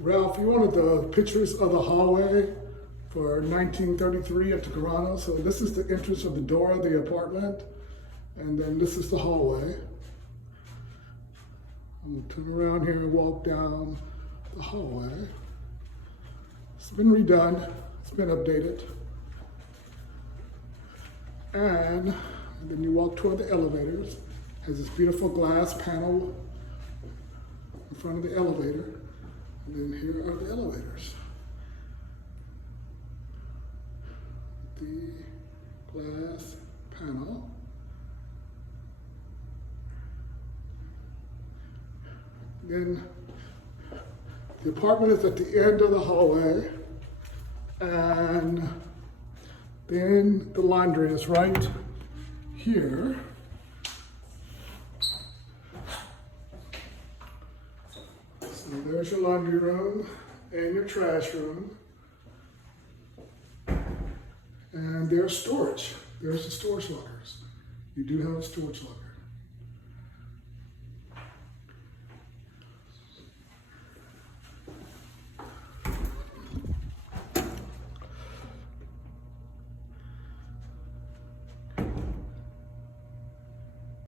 Ralph, you wanted the pictures of the hallway for 1933 at Tocarano. So this is the entrance of the door of the apartment, and then this is the hallway. I'm gonna turn around here and walk down the hallway. It's been redone, it's been updated. And then you walk toward the elevators. It has this beautiful glass panel in front of the elevator. And then here are the elevators. The glass panel. Then the apartment is at the end of the hallway, and then the laundry is right here. So there's your laundry room and your trash room. And there's storage. There's the storage lockers. You do have a storage locker.